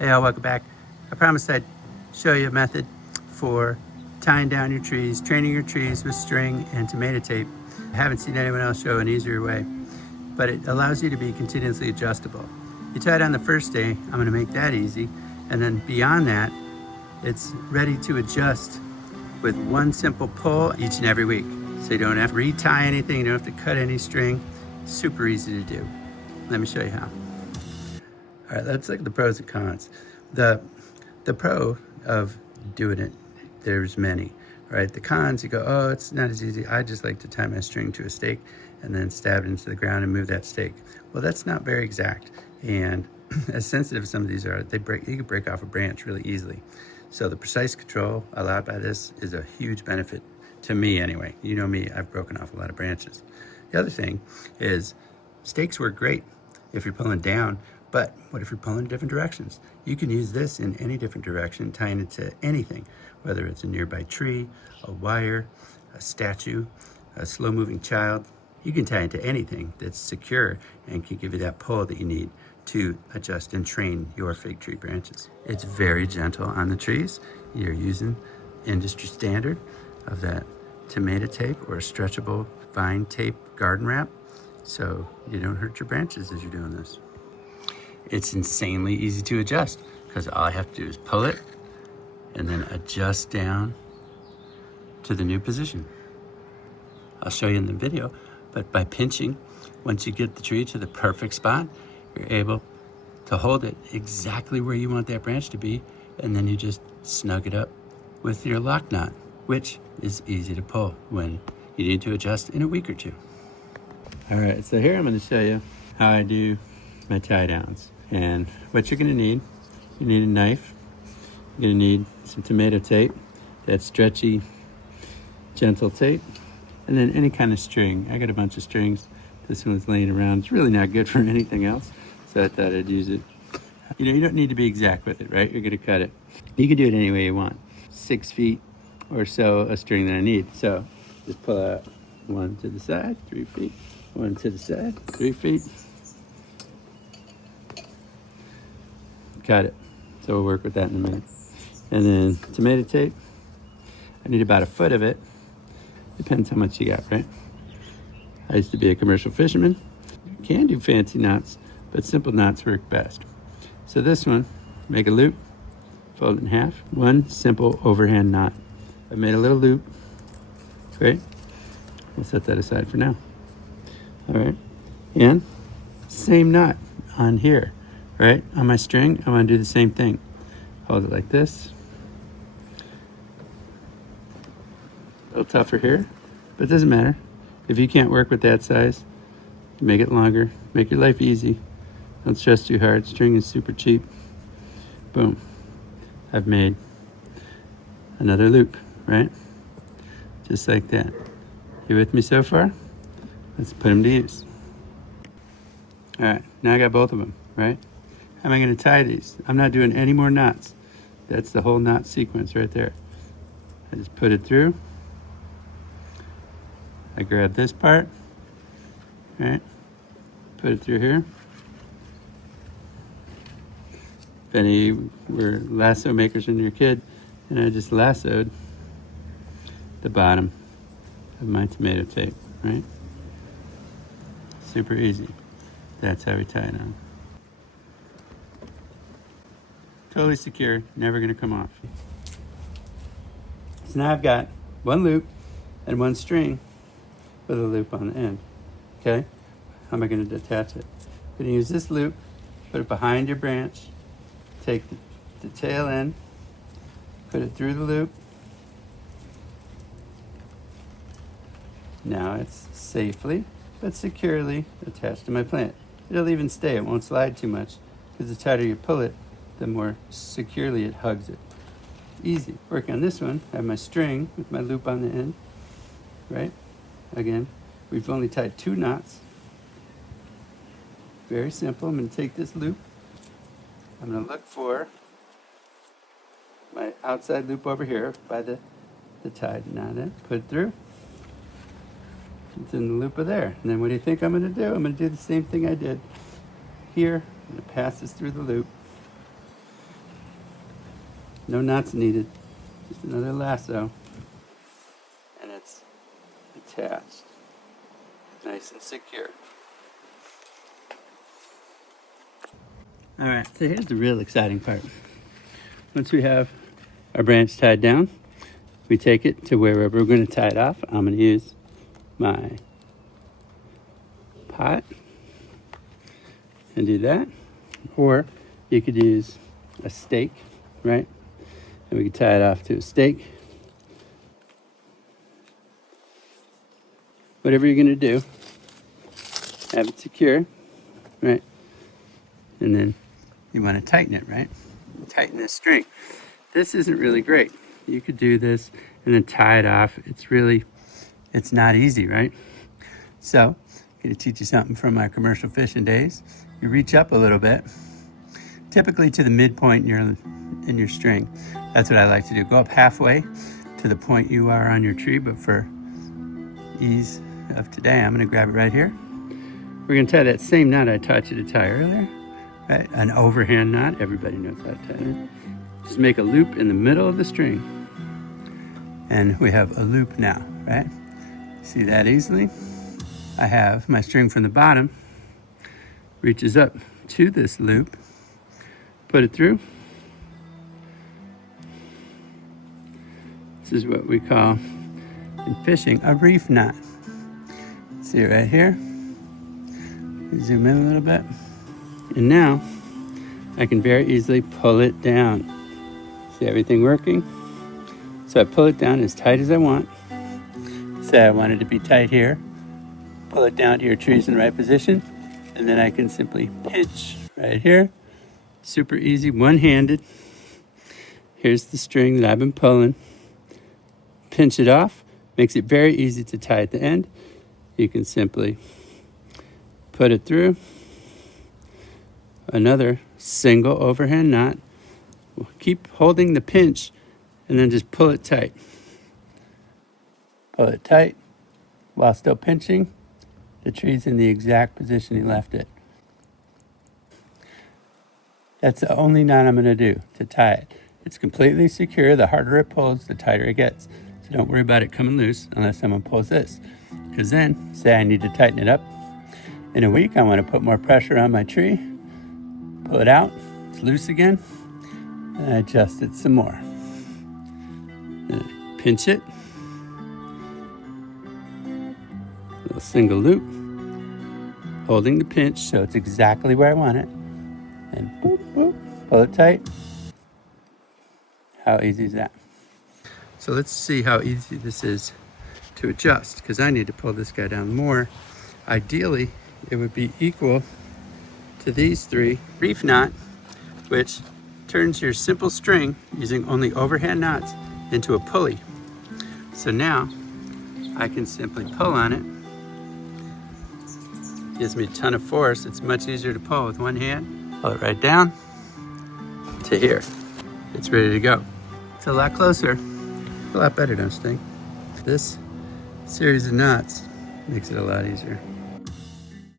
Hey all, welcome back. I promised I'd show you a method for tying down your trees, training your trees with string and tomato tape. I haven't seen anyone else show an easier way, but it allows you to be continuously adjustable. You tie it on the first day, I'm gonna make that easy, and then beyond that, it's ready to adjust with one simple pull each and every week. So you don't have to retie anything, you don't have to cut any string. Super easy to do. Let me show you how. All right, let's look at the pros and cons. The pro of doing it, there's many, right? The cons, you go, oh, it's not as easy. I just like to tie my string to a stake and then stab it into the ground and move that stake. Well, that's not very exact. And as sensitive as some of these are, you can break off a branch really easily. So the precise control allowed by this is a huge benefit to me anyway. You know me, I've broken off a lot of branches. The other thing is stakes work great if you're pulling down, but what if you're pulling in different directions? You can use this in any different direction, tying it to anything, whether it's a nearby tree, a wire, a statue, a slow-moving child. You can tie it to anything that's secure and can give you that pull that you need to adjust and train your fig tree branches. It's very gentle on the trees. You're using industry standard of that tomato tape or a stretchable vine tape garden wrap, so you don't hurt your branches as you're doing this. It's insanely easy to adjust because all I have to do is pull it and then adjust down to the new position. I'll show you in the video, but by pinching, once you get the tree to the perfect spot, you're able to hold it exactly where you want that branch to be, and then you just snug it up with your lock knot, which is easy to pull when you need to adjust in a week or two. All right, so here I'm going to show you how I do my tie downs. And what you're gonna need, you need a knife, you're gonna need some tomato tape, that stretchy, gentle tape, and then any kind of string. I got a bunch of strings. This one's laying around. It's really not good for anything else, so I thought I'd use it. You know, you don't need to be exact with it, right? You're gonna cut it. You can do it any way you want. 6 feet or so a string that I need. So just pull out 1 to the side, 3 feet, 1 to the side, 3 feet. Got it. So we'll work with that in a minute. And then tomato tape. I need about 1 foot of it. Depends how much you got, right? I used to be a commercial fisherman. You can do fancy knots, but simple knots work best. So this one, make a loop, fold it in half. One simple overhand knot. I made a little loop. Great. We'll set that aside for now. All right. And same knot on here. Right, on my string, I want to do the same thing. Hold it like this. A little tougher here, but it doesn't matter. If you can't work with that size, make it longer. Make your life easy. Don't stress too hard. String is super cheap. Boom. I've made another loop, right? Just like that. You with me so far? Let's put them to use. All right, now I got both of them, right? How am I going to tie these? I'm not doing any more knots. That's the whole knot sequence right there. I just put it through. I grab this part, right? Put it through here. If any were lasso makers when you're a kid, and I just lassoed the bottom of my tomato tape, right? Super easy. That's how we tie it on. Totally secure, never gonna come off. So now I've got 1 loop and 1 string with a loop on the end, okay? How am I gonna detach it? I'm gonna use this loop, put it behind your branch, take the tail end, put it through the loop. Now it's safely but securely attached to my plant. It'll even stay, it won't slide too much, because the tighter you pull it, the more securely it hugs it. Easy. Work on this one. I have my string with my loop on the end, right? Again, we've only tied 2 knots. Very simple. I'm going to take this loop. I'm going to look for my outside loop over here by the tied knot in. Put it through. It's in the loop of there. And then what do you think I'm going to do? I'm going to do the same thing I did here. I'm going to pass this through the loop. No knots needed. Just another lasso. And it's attached. Nice and secure. All right, so here's the real exciting part. Once we have our branch tied down, we take it to wherever we're going to tie it off. I'm going to use my pot and do that. Or you could use a stake, right? And we could tie it off to a stake. Whatever you're going to do, have it secure, right? And then you want to tighten it, right? Tighten this string. This isn't really great. You could do this and then tie it off. It's not easy, right? So, I'm going to teach you something from my commercial fishing days. You reach up a little bit, typically to the midpoint in your string. That's what I like to do. Go up halfway to the point you are on your tree, but for ease of today, I'm going to grab it right here. We're going to tie that same knot I taught you to tie earlier. Right, an overhand knot, everybody knows how to tie it. Just make a loop in the middle of the string. And we have a loop now, right? See that easily? I have my string from the bottom, reaches up to this loop, put it through. This is what we call, in fishing, a reef knot. See it right here? Zoom in a little bit. And now, I can very easily pull it down. See everything working? So I pull it down as tight as I want. Say I want it to be tight here. Pull it down to your tree's in the right position. And then I can simply pinch right here. Super easy, one-handed. Here's the string that I've been pulling. Pinch it off. Makes it very easy to tie at the end. You can simply put it through. Another single overhand knot. Keep holding the pinch and then just pull it tight. Pull it tight while still pinching. The tree's in the exact position you left it. That's the only knot I'm going to do to tie it. It's completely secure. The harder it pulls, the tighter it gets. So don't worry about it coming loose unless someone pulls this. Because then, say I need to tighten it up. In a week, I want to put more pressure on my tree. Pull it out, it's loose again, and I adjust it some more. Then I pinch it, little single loop, holding the pinch so it's exactly where I want it, and boop, boop, pull it tight. How easy is that? So let's see how easy this is to adjust, because I need to pull this guy down more. Ideally, it would be equal to these three. Reef knot, which turns your simple string using only overhand knots into a pulley. So now I can simply pull on it. Gives me a ton of force. It's much easier to pull with one hand. Pull it right down to here. It's ready to go. It's a lot closer, a lot better, don't you think? This series of knots makes it a lot easier.